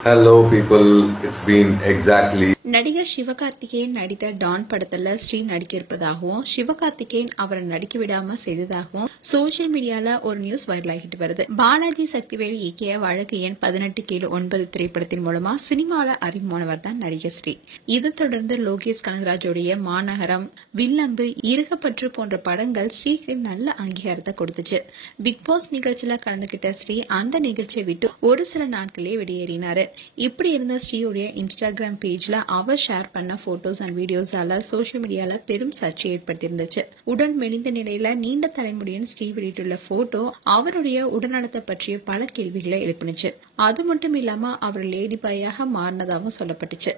Hello people, it's been exactly நடிகர் சிவகார்த்திகேயன் நடித்த Don படத்துல ஸ்ரீ நடிக்க இருப்பதாகவும் சிவகார்த்திகேயன் அவரை நடிக்க விடாம செய்ததாகவும் சோசியல் மீடியால ஒரு நியூஸ் வைரல் ஆகிட்டு வருது. பாலாஜி சக்திவேல் இயக்கிய வழக்கு எண் 18/9 திரைப்படத்தின் மூலமா சினிமாவில அறிமுகமானவர் தான் நடிகர் ஸ்ரீ. இதை தொடர்ந்து லோகேஷ் கனகராஜோடைய மாநகரம், வில்லம்பு, இருகப்பற்று போன்ற படங்கள் ஸ்ரீக்கு நல்ல அங்கீகாரத்தை கொடுத்துச்சு. பிக் பாஸ் நிகழ்ச்சியில கலந்துகிட்ட ஸ்ரீ அந்த நிகழ்ச்சியை விட்டு ஒரு சில நாட்களே வெளியேறினாரு. இப்படி இருந்த ஸ்ரீயுடைய இன்ஸ்டாகிராம் பேஜ்ல அவர் ஷேர் பண்ண போட்டோஸ் அண்ட் வீடியோஸால சோசியல் மீடியால பெரும் சர்ச்சை ஏற்படுத்தியிருந்துச்சு. உடல் மெலிந்த நிலையில நீண்ட தலைமுடியின் ஸ்ரீ வெளியிட்டுள்ள போட்டோ அவருடைய உடல்நலத்தை பற்றிய பல கேள்விகளை எழுப்பினுச்சு. அது மட்டும் இல்லாம அவர் லேடி பாயாக மாறினதாகவும் சொல்லப்பட்டுச்சு.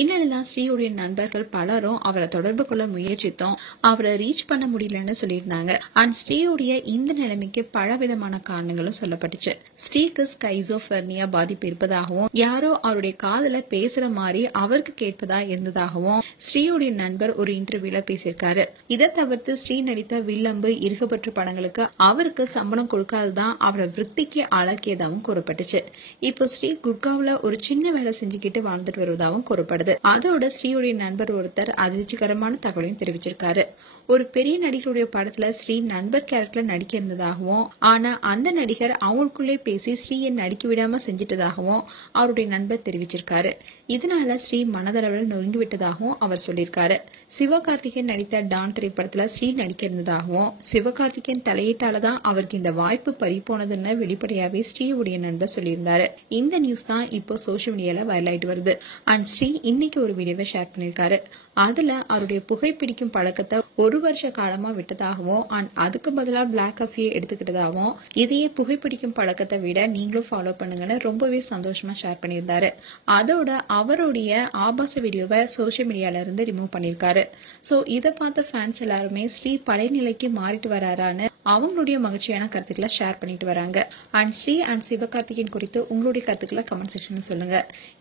இந்நிலையில்தான் ஸ்ரீயுடைய நண்பர்கள் பலரும் அவரை தொடர்பு கொள்ள முயற்சித்தோம், அவரை ரீச் பண்ண முடியலன்னு சொல்லியிருந்தாங்க. அண்ட் ஸ்ரீயுடைய இந்த நிலைமைக்கு பலவிதமான காரணங்களும் சொல்லப்பட்டுச்சு. ஸ்ரீக்கு ஸ்கைசோஃபெர்னியா பாதிப்பு இருப்பதாகவும் யாரோ அவருடைய காதல பேசுற மாதிரி அவருக்கு கேட்பதா இருந்ததாகவும் ஸ்ரீயுடைய நண்பர் ஒரு இன்டர்வியூல பேசியிருக்காரு. இதை தவிர்த்து ஸ்ரீ நடித்த வில்லம்பு, இருகப்பற்று படங்களுக்கு அவருக்கு சம்பளம் கொடுக்காததான் அவரை விருத்திக்கு ஆளாக்கியதாகவும் கூறப்பட்டுச்சு. இப்போ ஸ்ரீ குர்காவ்ல ஒரு சின்ன வேலை செஞ்சுக்கிட்டு வாழ்ந்துட்டு வருவதாகவும் கூறப்படுது. அதோட ஸ்ரீயுடைய நண்பர் ஒருத்தர் அதிர்ச்சிகரமான தகவலையும் தெரிவிச்சிருக்காரு. ஒரு பெரிய நடிகருடைய படத்துல ஸ்ரீ நண்பர் கேரக்டர்ல நடிக்க இருந்ததாகவும், ஆனா அந்த நடிகர் அவங்களுக்குள்ளே பேசி ஸ்ரீயை நடிக்க விடாம செஞ்சிட்டதாகவும் அவருடைய நண்பர் தெரிவிச்சிருக்காரு. இதனால ஸ்ரீ மனதளவில் நொறுங்கி விட்டதாகவும் அவர் சொல்லியிருக்காரு. சிவகார்த்திகேயன் நடித்த டான் திரைப்படத்துல ஸ்ரீ நடிக்க இருந்ததாகவும், சிவகார்த்திகேயன் தலையீட்டாலதான் அவருக்கு இந்த வாய்ப்பு பறிபோனதுன்னு வெளிப்படையாவே ஸ்ரீயுடைய நண்பர் சொல்லியிருந்தாரு. இந்த நியூஸ் தான் இப்போ சோசியல் மீடியால வைரல் ஆயிட்டு வருது. அண்ட் ஸ்ரீ இன்னைக்கு ஒரு வீடியோவை ஷேர் பண்ணிருக்காரு. அதுல அவருடைய புகைப்பிடிக்கும் பழக்கத்தை ஒரு வருஷ காலமா விட்டதாகவும், அண்ட் அதுக்கு பதிலா பிளாக் காஃபியை எடுத்துக்கிட்டதாகவும், இதையே புகைப்பிடிக்கும் பழக்கத்தை விட நீங்களும் ஃபாலோ பண்ணுங்கன்னு ரொம்பவே சந்தோஷமா ஷேர் பண்ணியிருந்தாரு. அதோட அவருடைய ஆபாச வீடியோவை சோசியல் மீடியால இருந்து ரிமூவ் பண்ணிருக்காரு. சோ இதை பார்த்த ஃபேன்ஸ் எல்லாருமே ஸ்ரீ பழைய நிலைக்கு மாறிட்டு வராரான்னு அவங்களுடைய மகிழ்ச்சியான கருத்துக்களை ஷேர் பண்ணிட்டு வராங்க. அண்ட் ஸ்ரீ அண்ட் சிவகார்த்திகேயன் குறித்து உங்களுடைய கருத்துக்களை கமெண்ட் செக்ஷன்ல சொல்லுங்க.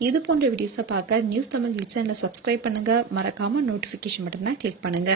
இது போன்ற வீடியோஸை பார்க்க நியூஸ் தமிழ் கிளிட்ஸ் சேனலை சப்ஸ்கிரைப் பண்ணுங்க. மறக்காம நோட்டிபிகேஷன் பட்டனை கிளிக் பண்ணுங்க.